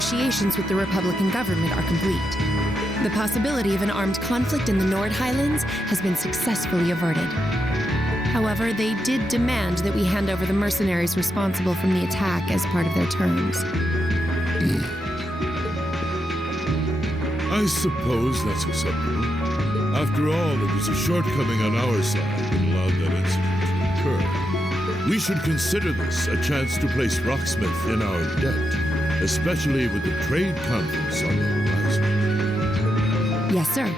negotiations with the Republican government are complete. The possibility of an armed conflict in the Nord Highlands has been successfully averted. However, they did demand that we hand over the mercenaries responsible from the attack as part of their terms. I suppose that's acceptable. After all, it was a shortcoming on our side that allowed that incident to occur. We should consider this a chance to place Rocksmith in our debt, especially with the trade conference on the horizon. Yes, sir.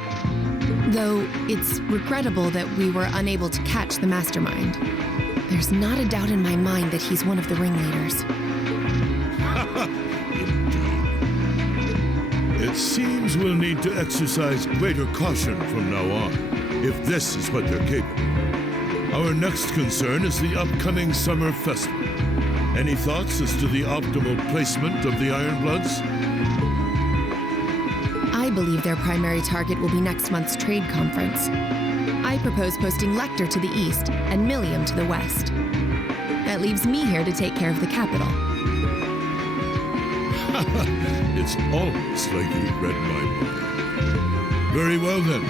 Though it's regrettable that we were unable to catch the mastermind. There's not a doubt in my mind that he's one of the ringleaders. It seems we'll need to exercise greater caution from now on, if this is what they're capable. Our next concern is the upcoming summer festival. Any thoughts as to the optimal placement of the Ironbloods? I believe their primary target will be next month's trade conference. I propose posting Lecter to the east and Millium to the west. That leaves me here to take care of the capital. It's almost like you read my mind. Very well then,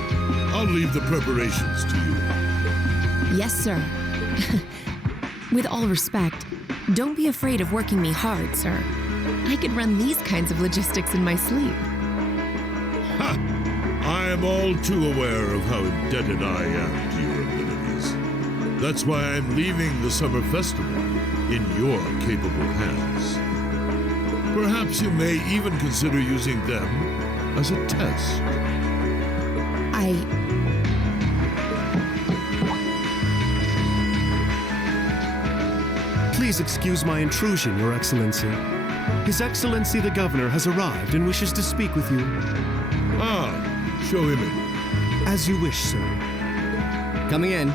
I'll leave the preparations to you. Yes, sir. With all respect, don't be afraid of working me hard, sir. I could run these kinds of logistics in my sleep. Ha! I am all too aware of how indebted I am to your abilities. That's why I'm leaving the summer festival in your capable hands. Perhaps you may even consider using them as a test. Please excuse my intrusion, Your Excellency. His Excellency the Governor has arrived and wishes to speak with you. Ah, show him in. As you wish, sir. Coming in.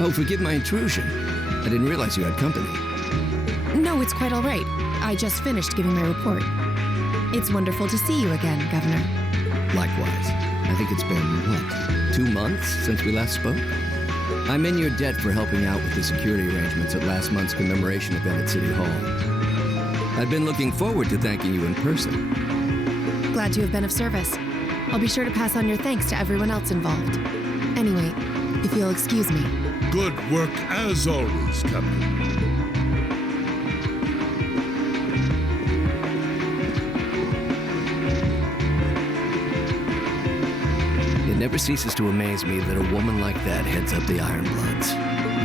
Oh, forgive my intrusion. I didn't realize you had company. No, it's quite all right. I just finished giving my report. It's wonderful to see you again, Governor. Likewise. I think it's been, what, 2 months since we last spoke? I'm in your debt for helping out with the security arrangements at last month's commemoration event at City Hall. I've been looking forward to thanking you in person. Glad to have been of service. I'll be sure to pass on your thanks to everyone else involved. Anyway, if you'll excuse me. Good work as always, Captain. It never ceases to amaze me that a woman like that heads up the Ironbloods.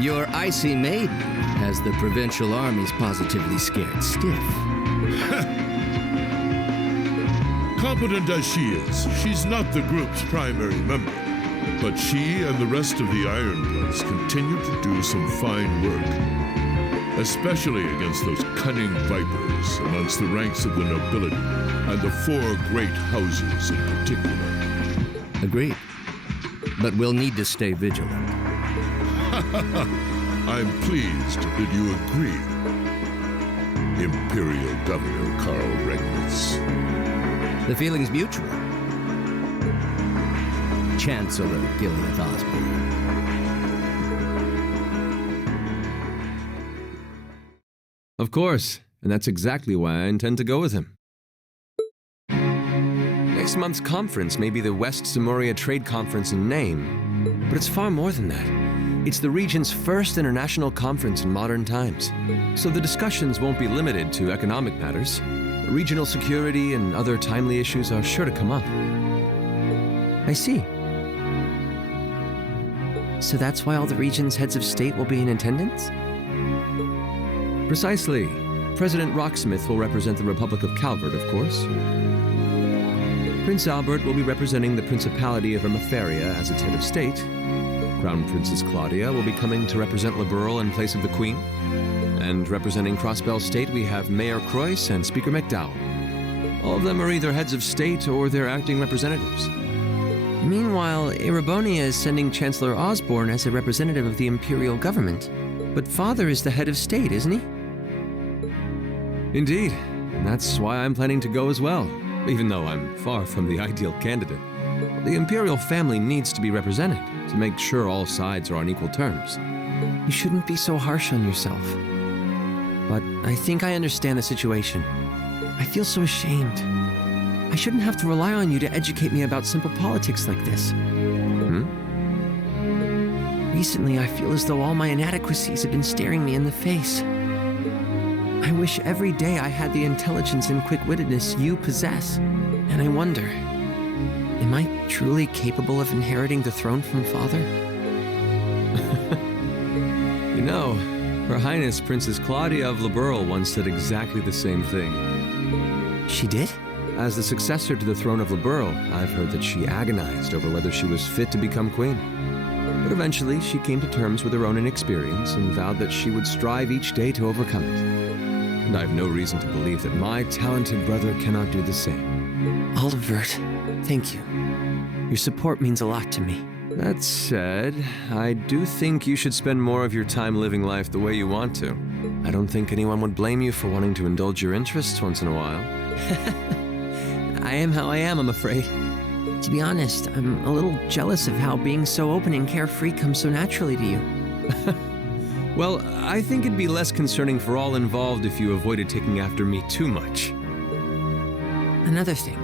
Your icy maiden has the provincial armies positively scared stiff. Competent as she is, she's not the group's primary member. But she and the rest of the Ironbloods continue to do some fine work, especially against those cunning vipers amongst the ranks of the nobility and the 4 great houses in particular. Agreed. But we'll need to stay vigilant. I'm pleased that you agree, Imperial Governor Karl Regnitz. The feeling's mutual. Chancellor Gilead Osborne. Of course, and that's exactly why I intend to go with him. Next month's conference may be the West Zemuria Trade Conference in name, but it's far more than that. It's the region's first international conference in modern times, so the discussions won't be limited to economic matters. Regional security and other timely issues are sure to come up. I see. So that's why all the region's heads of state will be in attendance? Precisely. President Rocksmith will represent the Republic of Calvert, of course. Prince Albert will be representing the Principality of Ermaferia as its head of state. Crown Princess Claudia will be coming to represent Liberal in place of the Queen. And representing Crossbell State, we have Mayor Croyce and Speaker McDowell. All of them are either heads of state or their acting representatives. Meanwhile, Erebonia is sending Chancellor Osborne as a representative of the Imperial government. But Father is the head of state, isn't he? Indeed. And that's why I'm planning to go as well, even though I'm far from the ideal candidate. The Imperial family needs to be represented to make sure all sides are on equal terms. You shouldn't be so harsh on yourself. But I think I understand the situation. I feel so ashamed. I shouldn't have to rely on you to educate me about simple politics like this. Recently, I feel as though all my inadequacies have been staring me in the face. I wish every day I had the intelligence and quick-wittedness you possess. And I wonder, am I truly capable of inheriting the throne from Father? You know, Her Highness Princess Claudia of Liberl once said exactly the same thing. She did? As the successor to the throne of Liberl, I've heard that she agonized over whether she was fit to become queen. But eventually, she came to terms with her own inexperience and vowed that she would strive each day to overcome it. And I have no reason to believe that my talented brother cannot do the same. Aldebert, thank you. Your support means a lot to me. That said, I do think you should spend more of your time living life the way you want to. I don't think anyone would blame you for wanting to indulge your interests once in a while. I am how I am, I'm afraid. To be honest, I'm a little jealous of how being so open and carefree comes so naturally to you. Well, I think it'd be less concerning for all involved if you avoided taking after me too much. Another thing,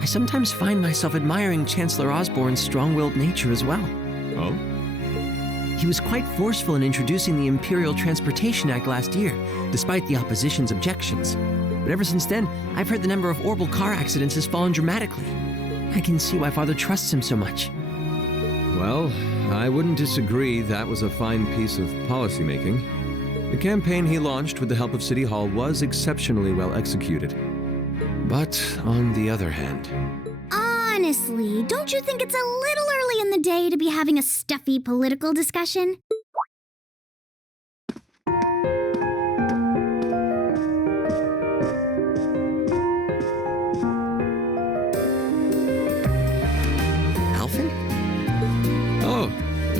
I sometimes find myself admiring Chancellor Osborne's strong-willed nature as well. Oh? He was quite forceful in introducing the Imperial Transportation Act last year, despite the opposition's objections. But ever since then, I've heard the number of orbital car accidents has fallen dramatically. I can see why Father trusts him so much. Well, I wouldn't disagree that was a fine piece of policymaking. The campaign he launched with the help of City Hall was exceptionally well executed. But on the other hand... Honestly, don't you think it's a little early in the day to be having a stuffy political discussion?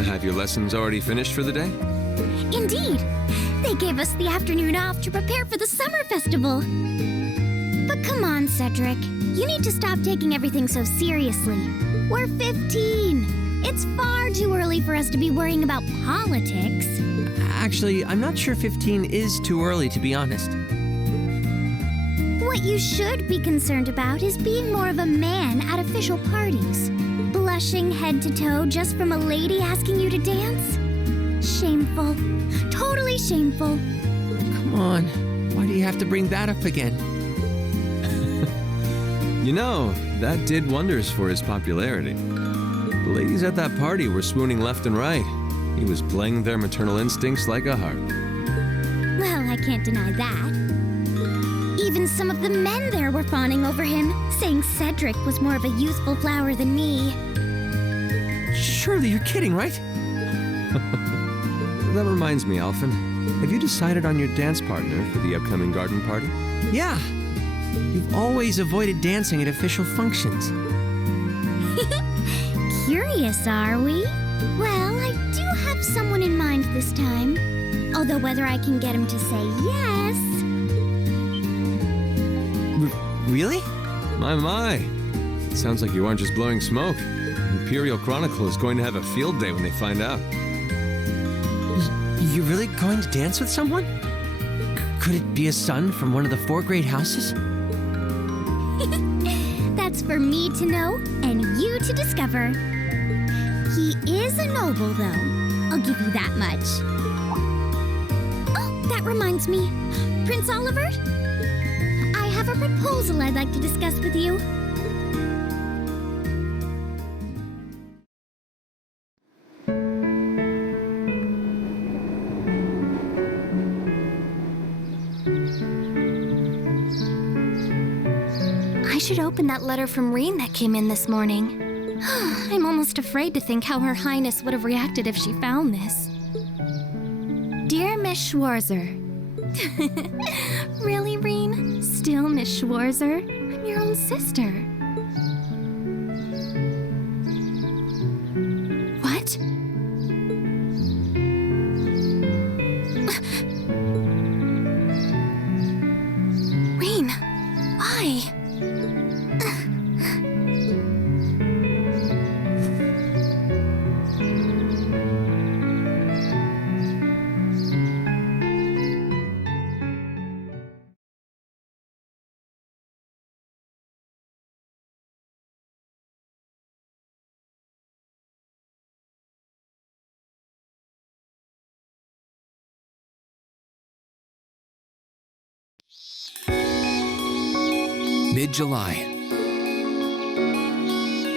Have your lessons already finished for the day? Indeed. They gave us the afternoon off to prepare for the summer festival. But come on, Cedric. You need to stop taking everything so seriously. We're 15. It's far too early for us to be worrying about politics. Actually, I'm not sure 15 is too early, to be honest. What you should be concerned about is being more of a man at official parties. Blushing head to toe just from a lady asking you to dance? Shameful. Totally shameful. Come on. Why do you have to bring that up again? You know, that did wonders for his popularity. The ladies at that party were swooning left and right. He was playing their maternal instincts like a harp. Well, I can't deny that. Even some of the men there were fawning over him, saying Cedric was more of a youthful flower than me. Surely you're kidding, right? That reminds me, Alphen. Have you decided on your dance partner for the upcoming garden party? Yeah. You've always avoided dancing at official functions. Curious, are we? Well, I do have someone in mind this time. Although whether I can get him to say yes... Really? My. It sounds like you aren't just blowing smoke. Imperial Chronicle is going to have a field day when they find out. You're really going to dance with someone? Could it be a son from one of the 4 great houses? That's for me to know and you to discover. He is a noble, though. I'll give you that much. Oh, that reminds me. Prince Olivert? I have a proposal I'd like to discuss with you. I should open that letter from Rean that came in this morning. I'm almost afraid to think how Her Highness would have reacted if she found this. Dear Miss Schwarzer. Really, Rean? Still Miss Schwarzer? I'm your own sister. What? Rean, why? Mid-July.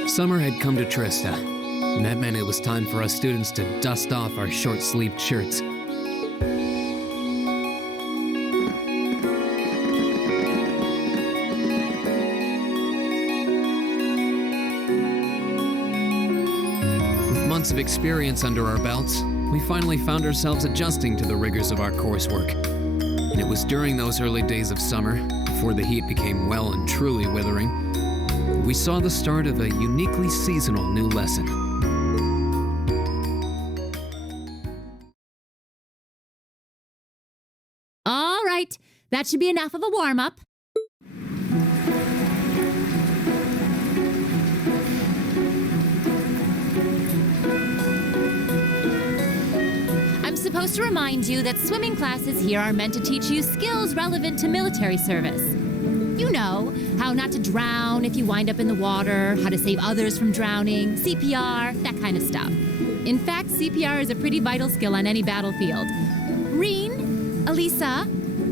Summer had come to Trista, and that meant it was time for us students to dust off our short-sleeved shirts. With months of experience under our belts, we finally found ourselves adjusting to the rigors of our coursework. And it was during those early days of summer, before the heat became well and truly withering, we saw the start of a uniquely seasonal new lesson. All right, that should be enough of a warm-up. I'm supposed to remind you that swimming classes here are meant to teach you skills relevant to military service. You know, how not to drown if you wind up in the water, how to save others from drowning, CPR, that kind of stuff. In fact, CPR is a pretty vital skill on any battlefield. Rean, Elisa,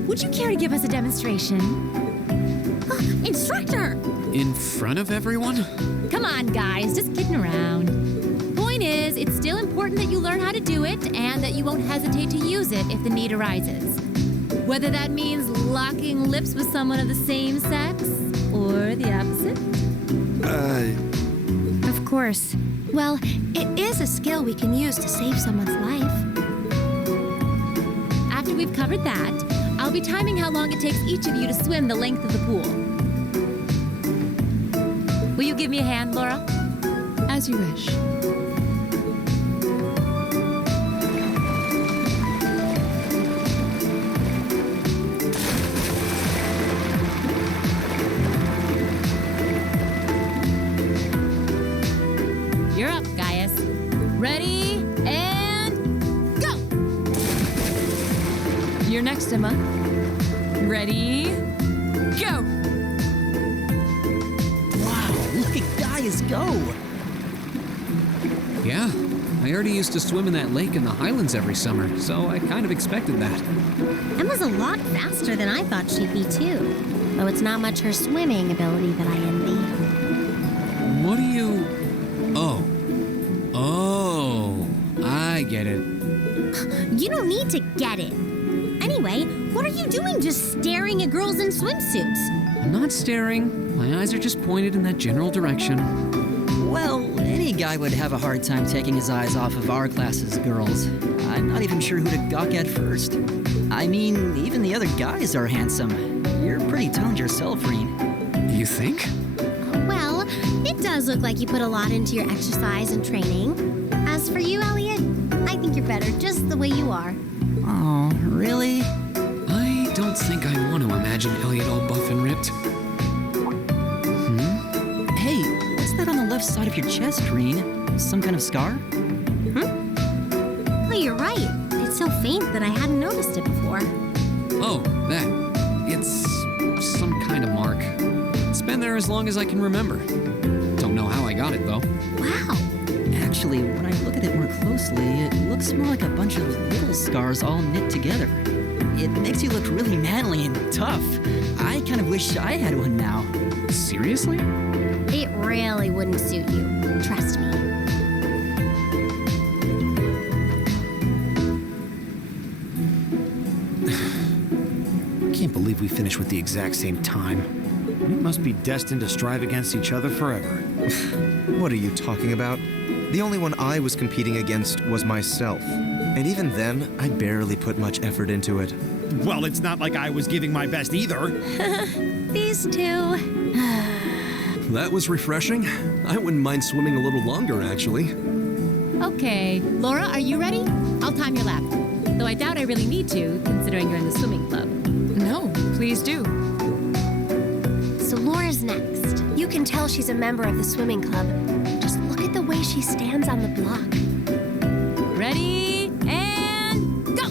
would you care to give us a demonstration? Instructor! In front of everyone? Come on, guys, just kidding around. Point is, it's still important that you learn how to do it and that you won't hesitate to use it if the need arises. Whether that means locking lips with someone of the same sex or the opposite. Of course. Well, it is a skill we can use to save someone's life. After we've covered that, I'll be timing how long it takes each of you to swim the length of the pool. Will you give me a hand, Laura? As you wish. You're up, Gaius. Ready, and go! You're next, Emma. Ready, go! Wow, look at Gaius go! Yeah, I already used to swim in that lake in the Highlands every summer, so I kind of expected that. Emma's a lot faster than I thought she'd be, too. Though it's not much her swimming ability that I envy. What do you... Oh, I get it. You don't need to get it. Anyway, what are you doing just staring at girls in swimsuits? I'm not staring. My eyes are just pointed in that general direction. Well, any guy would have a hard time taking his eyes off of our class's girls. I'm not even sure who to gawk at first. I mean, even the other guys are handsome. You're pretty toned yourself, Rean. You think? Well, it does look like you put a lot into your exercise and training. As for you, Elliot, I think you're better just the way you are. Oh, really? I don't think I want to imagine Elliot all buff and ripped. Hey, what's that on the left side of your chest, Rean? Some kind of scar? Oh, you're right. It's so faint that I hadn't noticed it before. Oh, that. It's some kind of mark. It's been there as long as I can remember. Don't know how I got it, though. Wow. Actually, when I look at it more closely, it looks more like a bunch of little scars all knit together. It makes you look really manly and tough. I kind of wish I had one now. Seriously? It really wouldn't suit you. Trust me. Can't believe we finished with the exact same time. We must be destined to strive against each other forever. What are you talking about? The only one I was competing against was myself. And even then, I barely put much effort into it. Well, it's not like I was giving my best either. These two. That was refreshing. I wouldn't mind swimming a little longer, actually. Okay, Laura, are you ready? I'll time your lap. Though I doubt I really need to, considering you're in the swimming club. No, please do. So Laura's next. You can tell she's a member of the swimming club. Just look at the way she stands on the block. Ready, and go!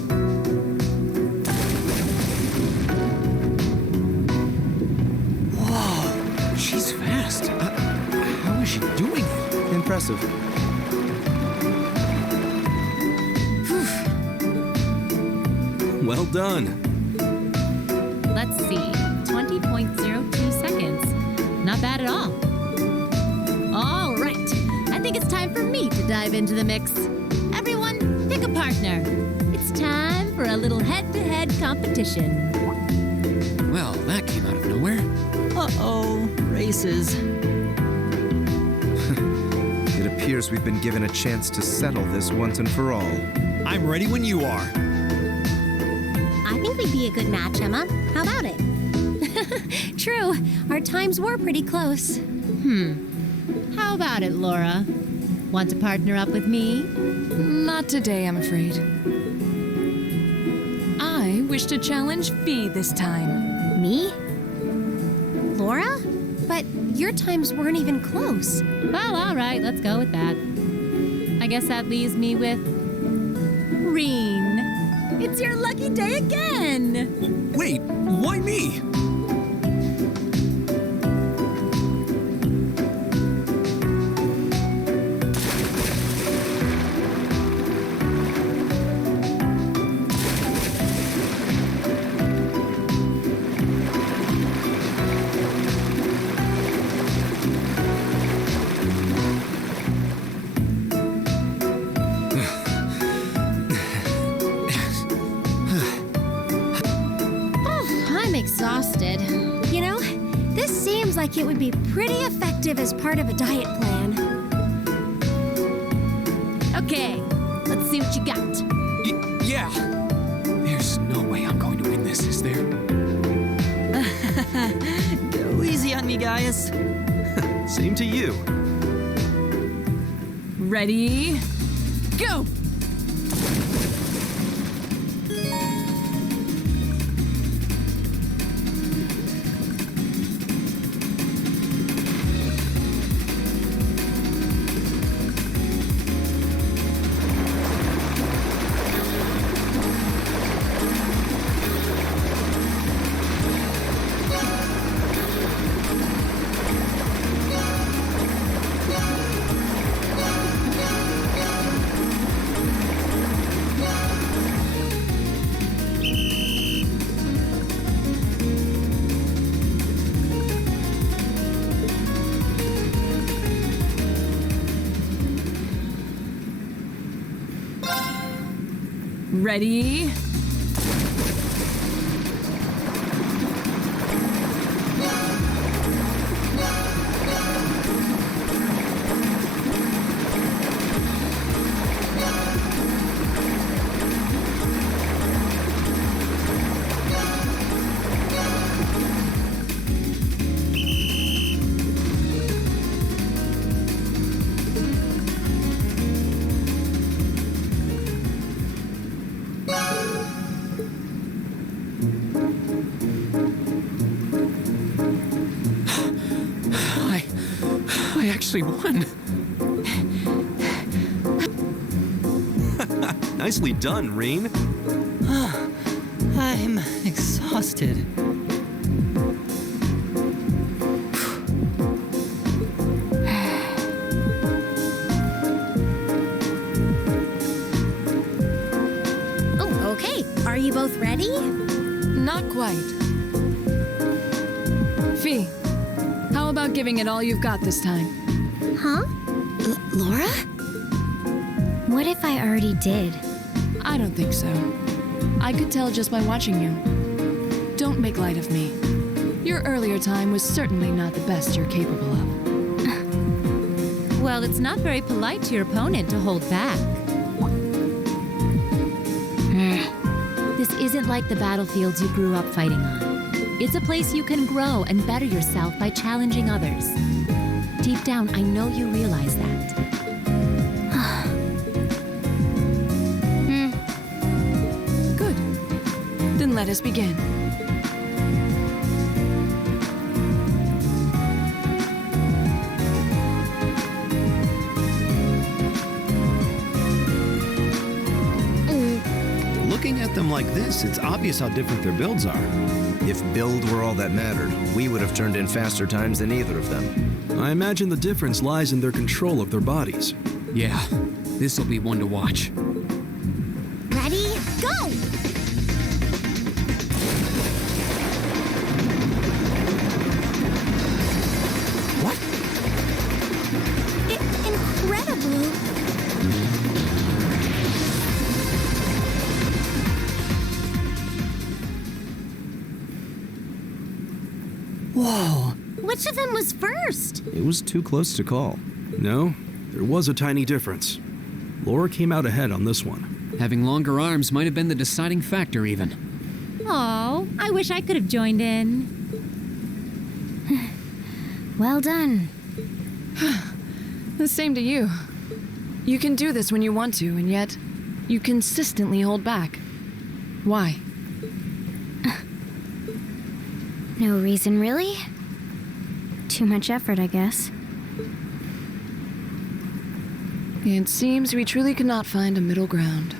Whoa, she's fast. How is she doing it? Impressive. Well done. Let's see, 20.02 seconds. Not bad at all. All right. I think it's time for me to dive into the mix. Everyone, pick a partner. It's time for a little head-to-head competition. Well, that came out of nowhere. Uh-oh, races. It appears we've been given a chance to settle this once and for all. I'm ready when you are. I think we'd be a good match, Emma. How about it? True. Our times were pretty close. How about it, Laura? Want to partner up with me? Not today, I'm afraid. I wish to challenge Fee this time. Me? Laura? But your times weren't even close. Well, all right, let's go with that. I guess that leaves me with Rean. It's your lucky day again. Wait, why me? Exhausted. You know, this seems like it would be pretty effective as part of a diet plan. Okay, let's see what you got. Yeah. There's no way I'm going to win this, is there? Go easy on me, guys. Same to you. Ready? Go! Ready? I actually won. Nicely done, Rean. I'm exhausted. Oh, okay. Are you both ready? Not quite. Fee, how about giving it all you've got this time? Huh? Laura? What if I already did? I don't think so. I could tell just by watching you. Don't make light of me. Your earlier time was certainly not the best you're capable of. Well, it's not very polite to your opponent to hold back. This isn't like the battlefields you grew up fighting on. It's a place you can grow and better yourself by challenging others. Deep down, I know you realize that. Good. Then let us begin. Looking at them like this, it's obvious how different their builds are. If build were all that mattered, we would have turned in faster times than either of them. I imagine the difference lies in their control of their bodies. Yeah, this'll be one to watch. Ready? Go! Which of them was first? It was too close to call. No, there was a tiny difference. Laura came out ahead on this one. Having longer arms might have been the deciding factor, even. Oh, I wish I could have joined in. Well done. The same to you. You can do this when you want to, and yet you consistently hold back. Why? No reason, really? Too much effort, I guess. It seems we truly could not find a middle ground.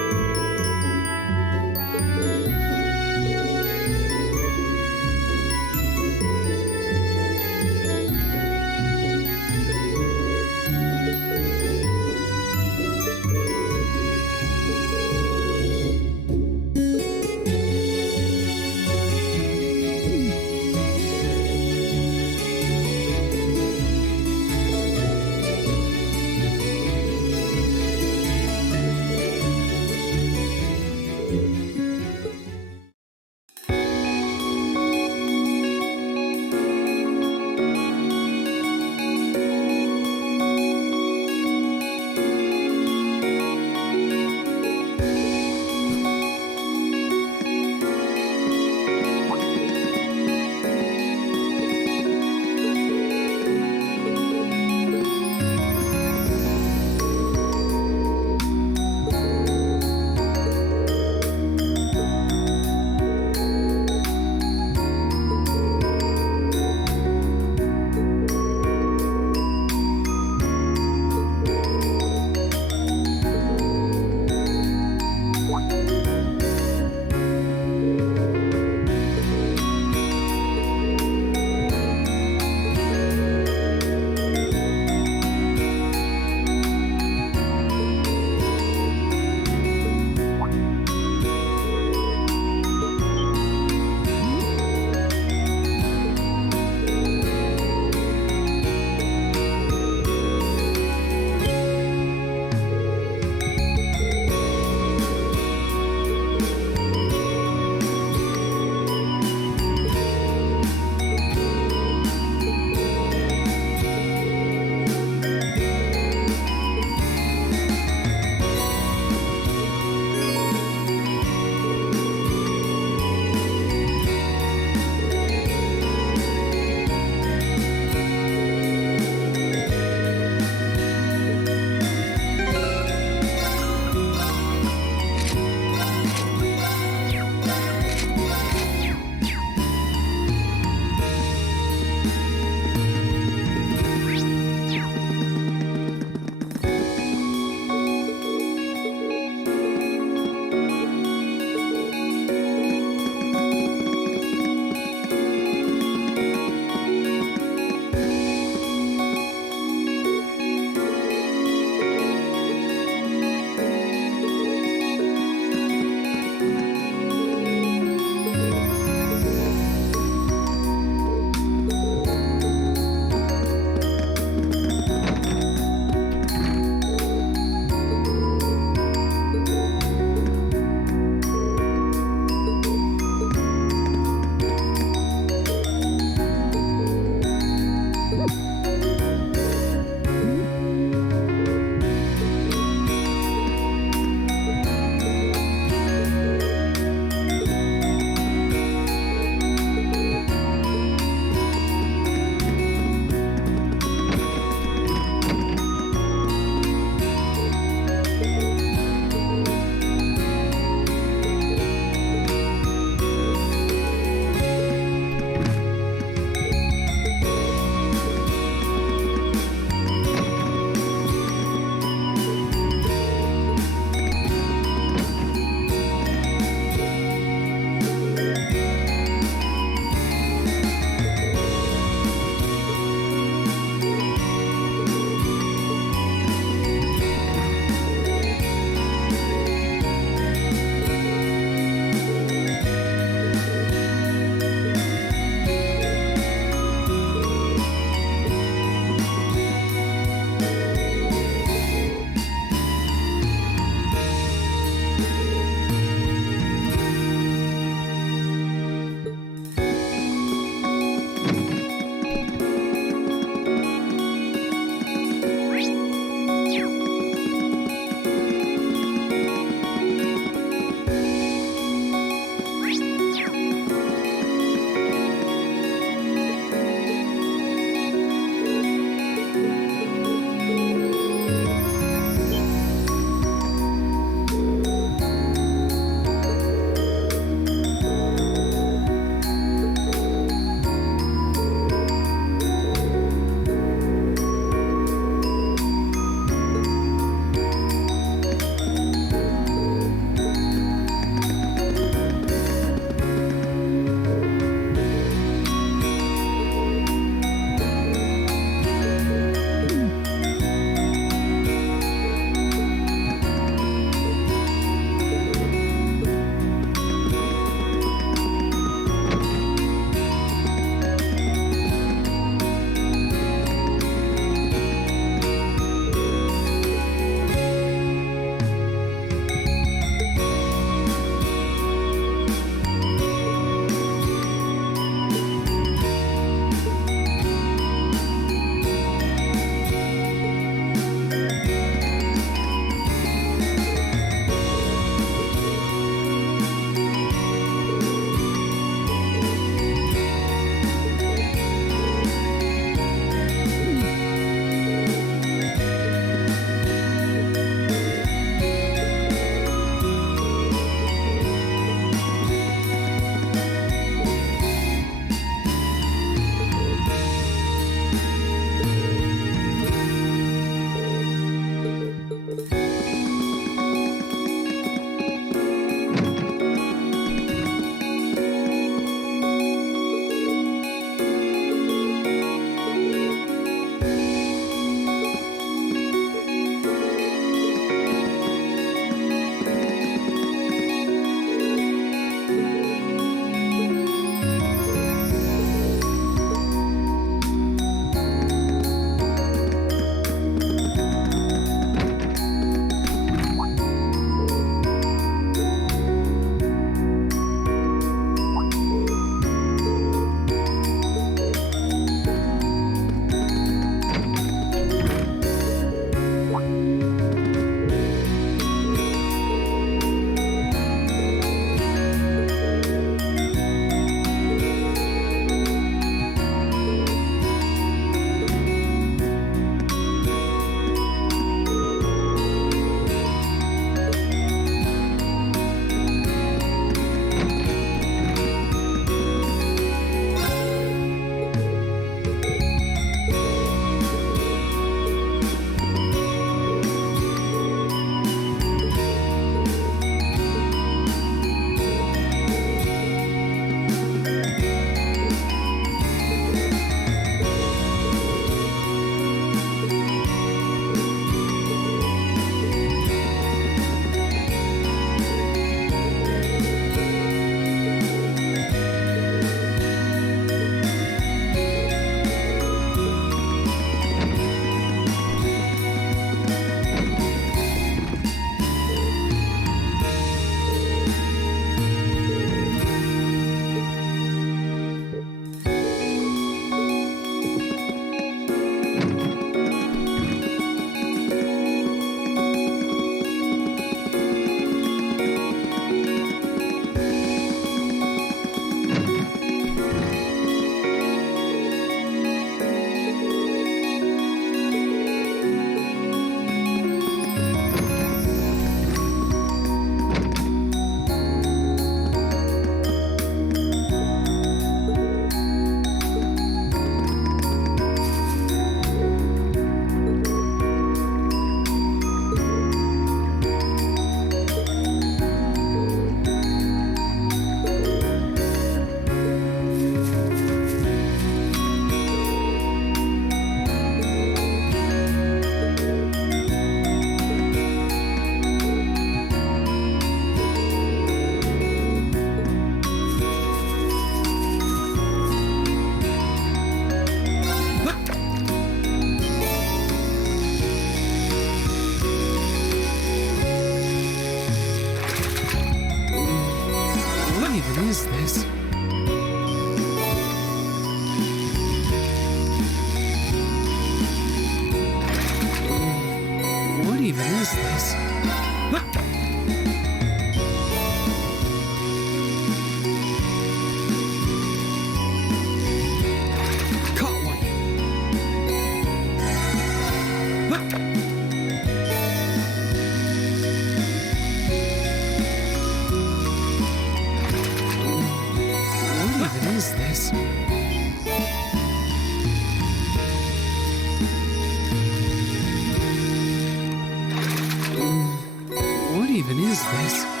is this?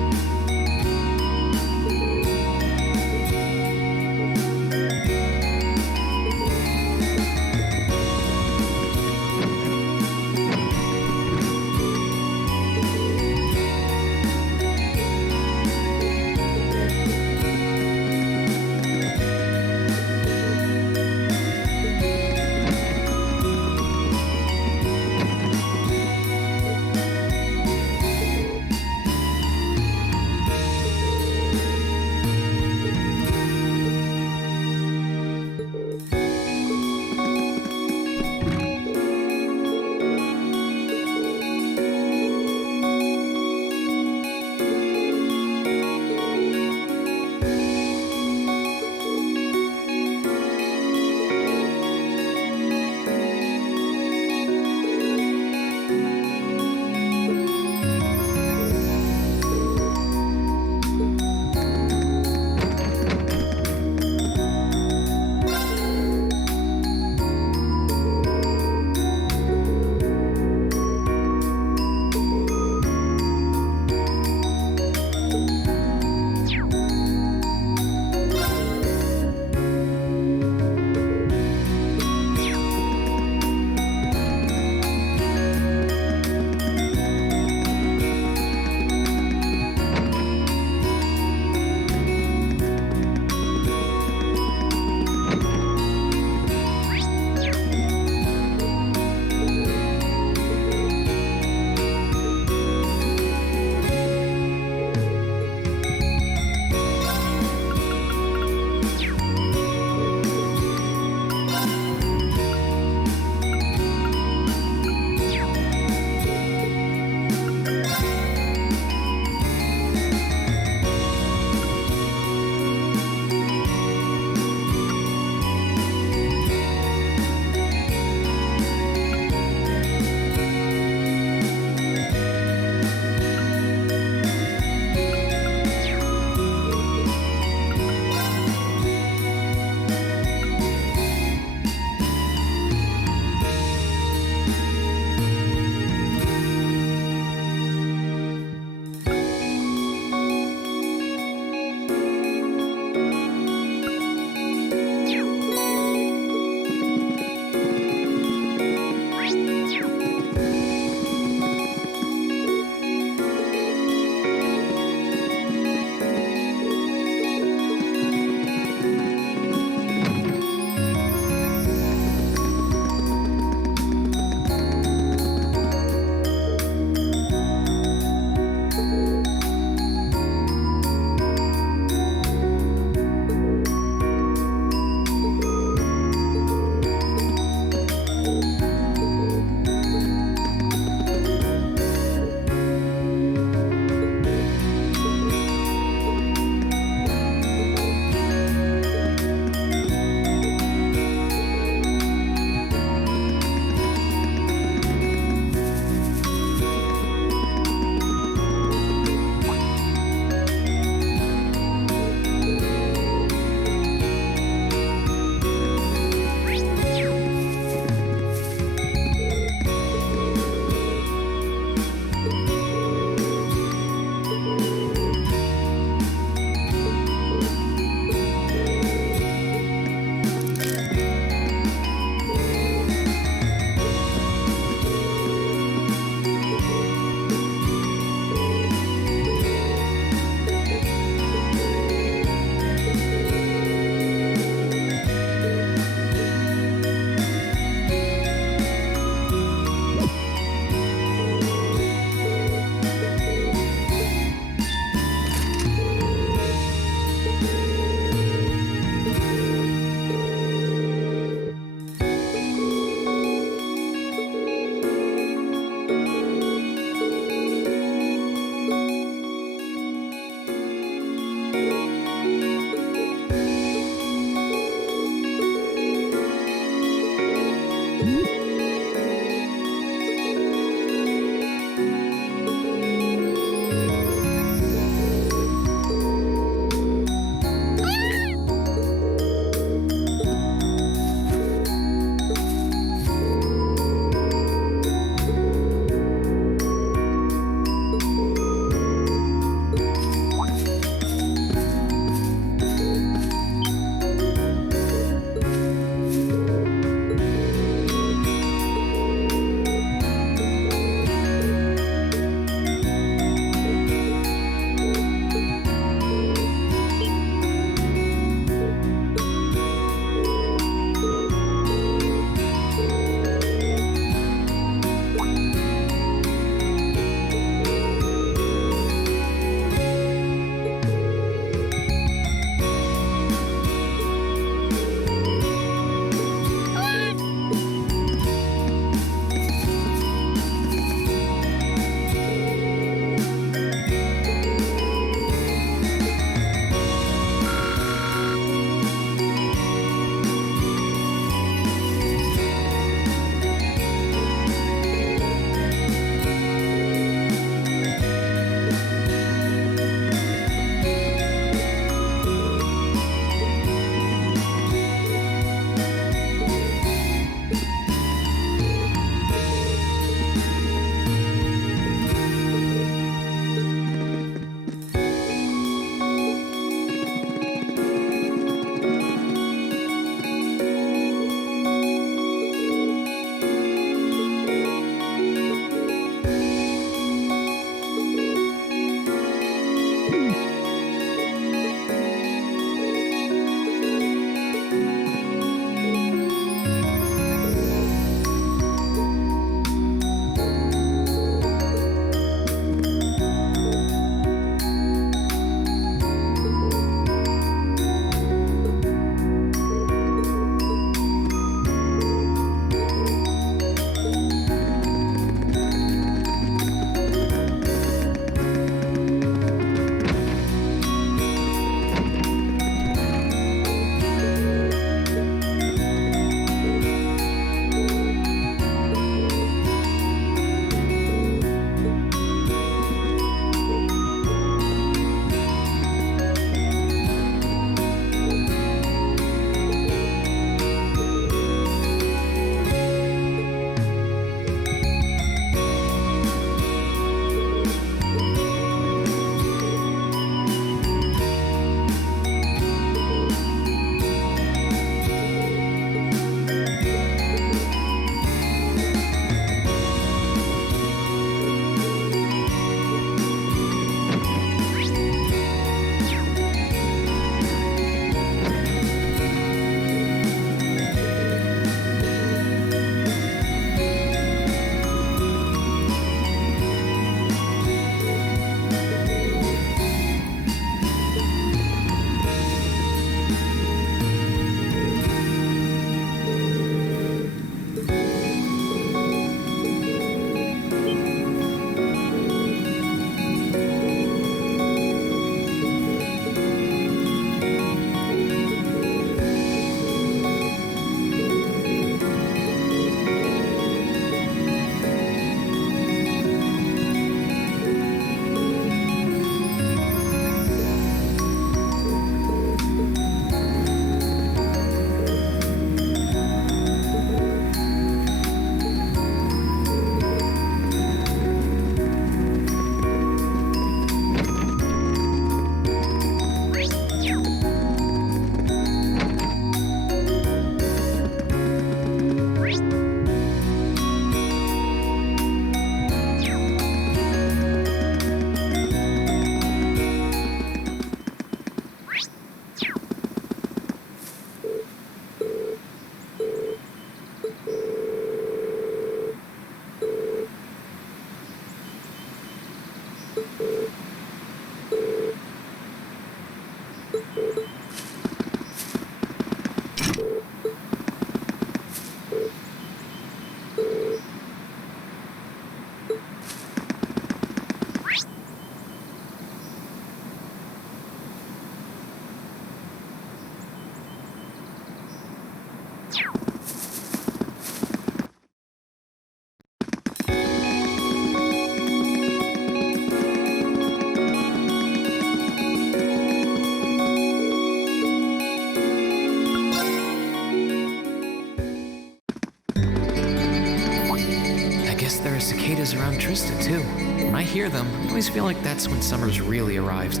there are cicadas around Trista, too. When I hear them, I always feel like that's when summer's really arrived.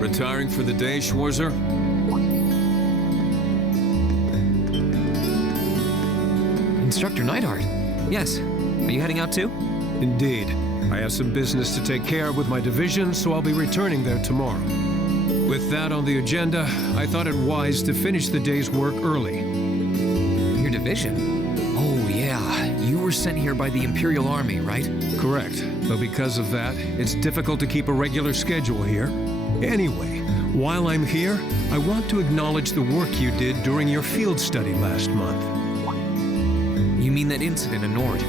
Retiring for the day, Schwarzer? Instructor Neidhart. Yes. Are you heading out too? Indeed. I have some business to take care of with my division, so I'll be returning there tomorrow. With that on the agenda, I thought it wise to finish the day's work early. Your division? Oh, yeah. You were sent here by the Imperial Army, right? Correct. Though because of that, it's difficult to keep a regular schedule here. Anyway, while I'm here, I want to acknowledge the work you did during your field study last month. You mean that incident in Nord?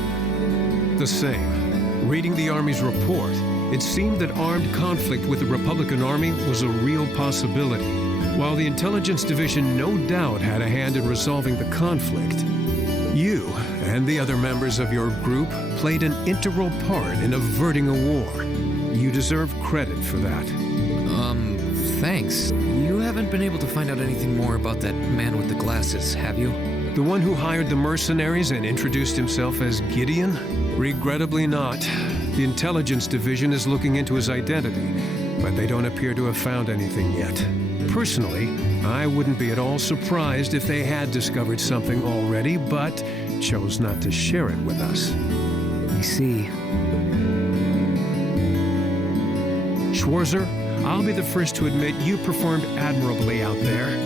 The same. Reading the Army's report, it seemed that armed conflict with the Republican Army was a real possibility. While the Intelligence Division no doubt had a hand in resolving the conflict, you and the other members of your group played an integral part in averting a war. You deserve credit for that. Thanks. You haven't been able to find out anything more about that man with the glasses, have you? The one who hired the mercenaries and introduced himself as Gideon? Regrettably not. The Intelligence Division is looking into his identity, but they don't appear to have found anything yet. Personally, I wouldn't be at all surprised if they had discovered something already, but chose not to share it with us. I see. Schwarzer, I'll be the first to admit you performed admirably out there,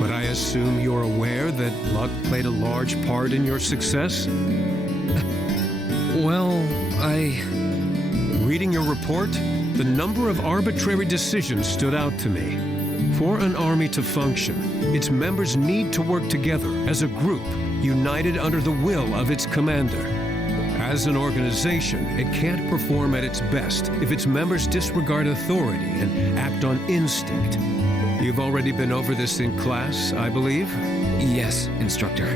but I assume you're aware that luck played a large part in your success? Well, Reading your report, the number of arbitrary decisions stood out to me. For an army to function, its members need to work together as a group, united under the will of its commander. As an organization, it can't perform at its best if its members disregard authority and act on instinct. You've already been over this in class, I believe? Yes, Instructor.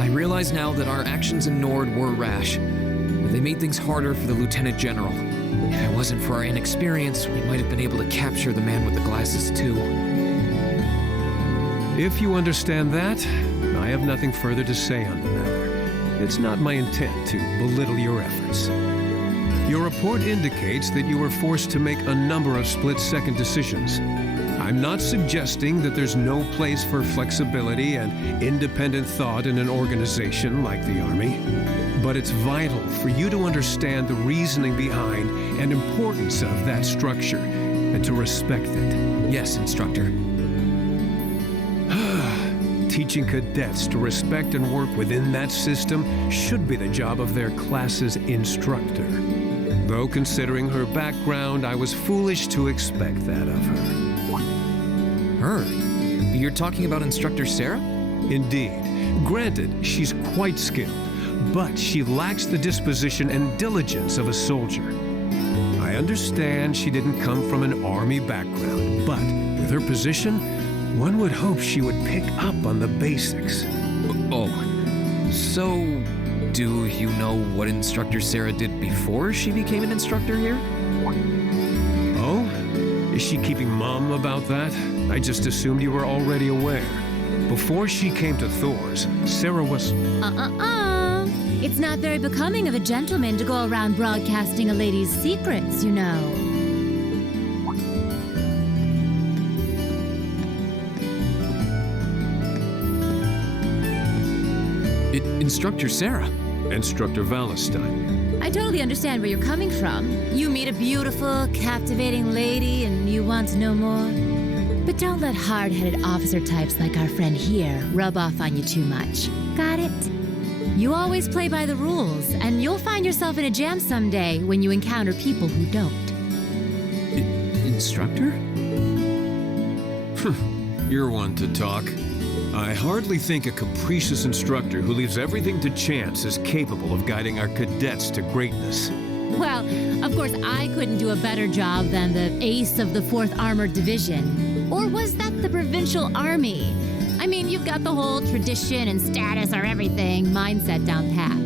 I realize now that our actions in Nord were rash. They made things harder for the Lieutenant General. If it wasn't for our inexperience, we might have been able to capture the man with the glasses too. If you understand that, I have nothing further to say on the matter. It's not my intent to belittle your efforts. Your report indicates that you were forced to make a number of split-second decisions. I'm not suggesting that there's no place for flexibility and independent thought in an organization like the Army, but it's vital for you to understand the reasoning behind and importance of that structure and to respect it. Yes, Instructor. Teaching cadets to respect and work within that system should be the job of their class's instructor. Though considering her background, I was foolish to expect that of her. Her? You're talking about Instructor Sarah? Indeed. Granted, she's quite skilled, but she lacks the disposition and diligence of a soldier. I understand she didn't come from an Army background, but with her position, one would hope she would pick up on the basics. Oh, so do you know what Instructor Sarah did before she became an instructor here? Oh? Is she keeping mum about that? I just assumed you were already aware. Before she came to Thors, Sarah was... It's not very becoming of a gentleman to go around broadcasting a lady's secrets, you know. Instructor Sarah. Instructor Valentine. I totally understand where you're coming from. You meet a beautiful, captivating lady and you want to know more. But don't let hard-headed officer types like our friend here rub off on you too much. Got it? You always play by the rules, and you'll find yourself in a jam someday when you encounter people who don't. Instructor? You're one to talk. I hardly think a capricious instructor who leaves everything to chance is capable of guiding our cadets to greatness. Well, of course, I couldn't do a better job than the ace of the 4th Armored Division. Or was that the Provincial Army? I mean, you've got the whole tradition and status or everything mindset down pat.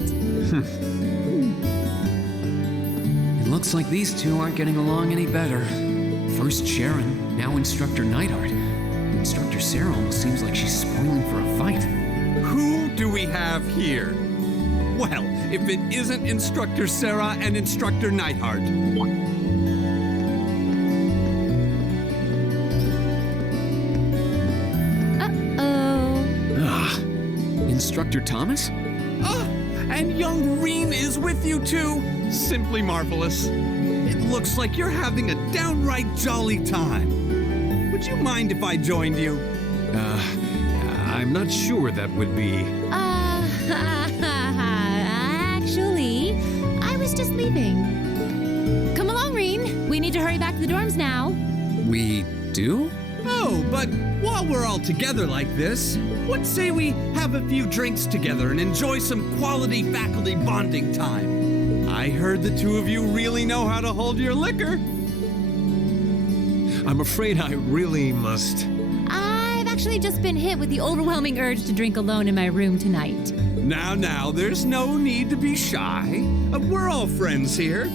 It looks like these two aren't getting along any better. First Sharon, now Instructor Neidhart. Instructor Sarah almost seems like she's spoiling for a fight. Who do we have here? Well, if it isn't Instructor Sarah and Instructor Neidhart. Instructor Thomas? And young Rean is with you too. Simply marvelous. It looks like you're having a downright jolly time. Would you mind if I joined you? I'm not sure that would be... Actually, I was just leaving. Come along, Rean. We need to hurry back to the dorms now. We do? Oh, but while we're all together like this, what say we have a few drinks together and enjoy some quality faculty bonding time? I heard the two of you really know how to hold your liquor. I'm afraid I really must. I've actually just been hit with the overwhelming urge to drink alone in my room tonight. Now, there's no need to be shy. We're all friends here.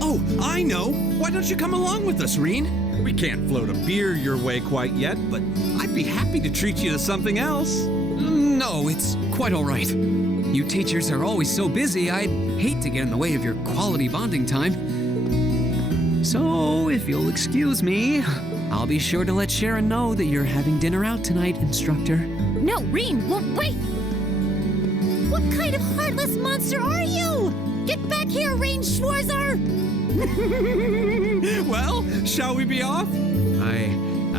Oh, I know. Why don't you come along with us, Rean? We can't float a beer your way quite yet, but I'd be happy to treat you to something else. No, it's quite all right. You teachers are always so busy, I'd hate to get in the way of your quality bonding time. So, if you'll excuse me, I'll be sure to let Sharon know that you're having dinner out tonight, Instructor. No, Rean, wait! What kind of heartless monster are you? Get back here, Rean Schwarzer! Well, shall we be off?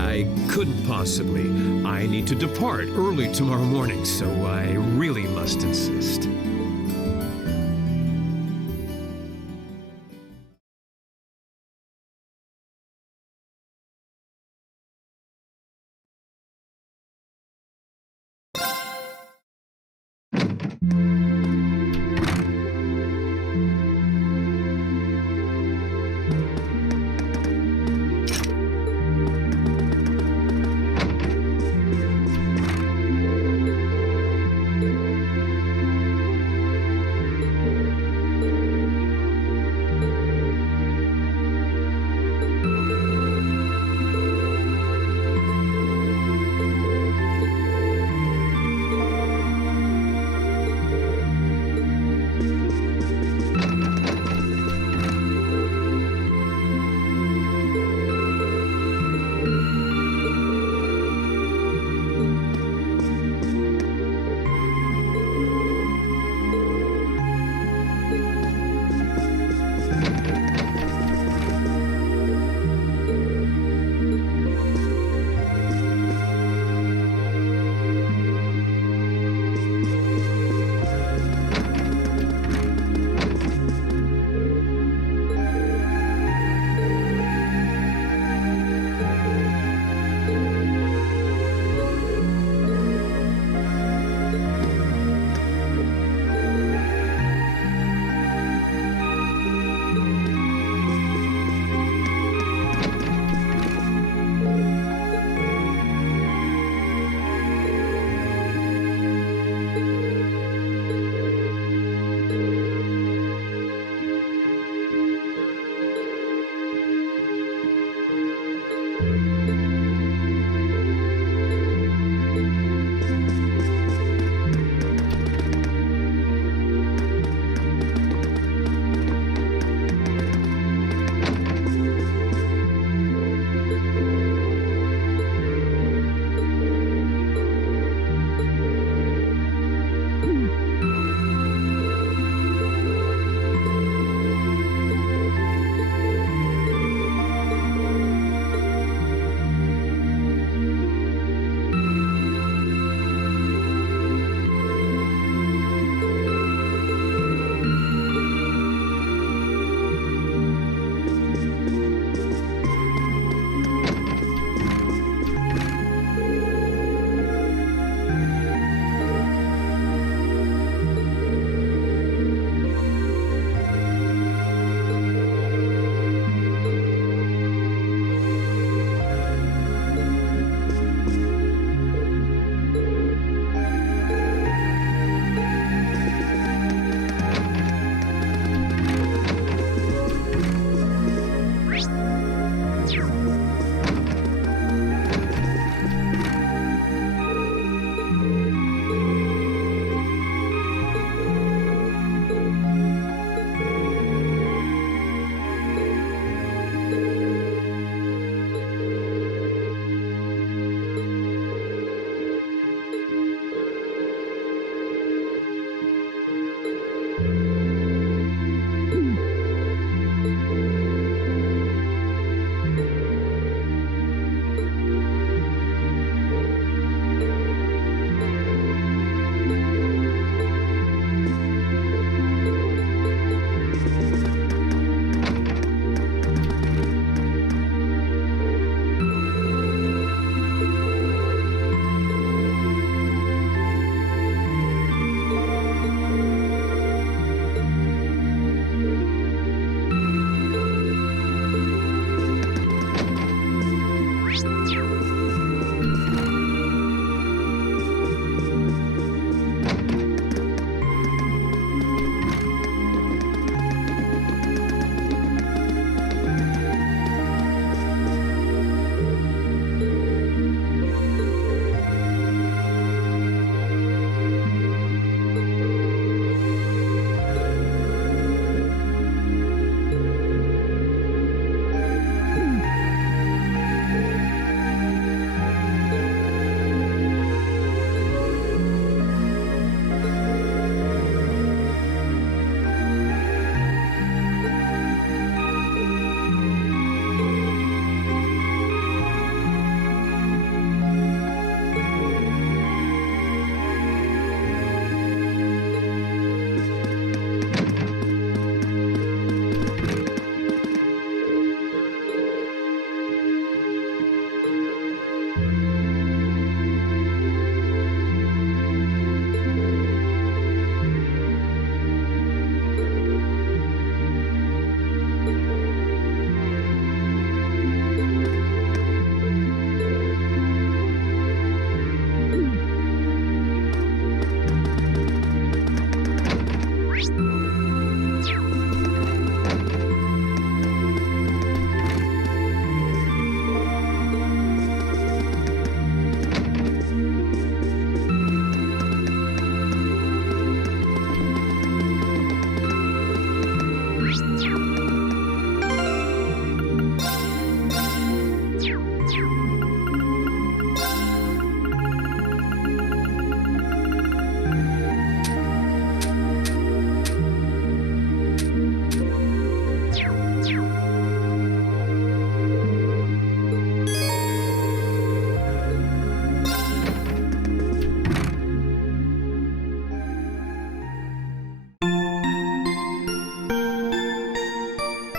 I couldn't possibly. I need to depart early tomorrow morning, so I really must insist.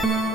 Bye.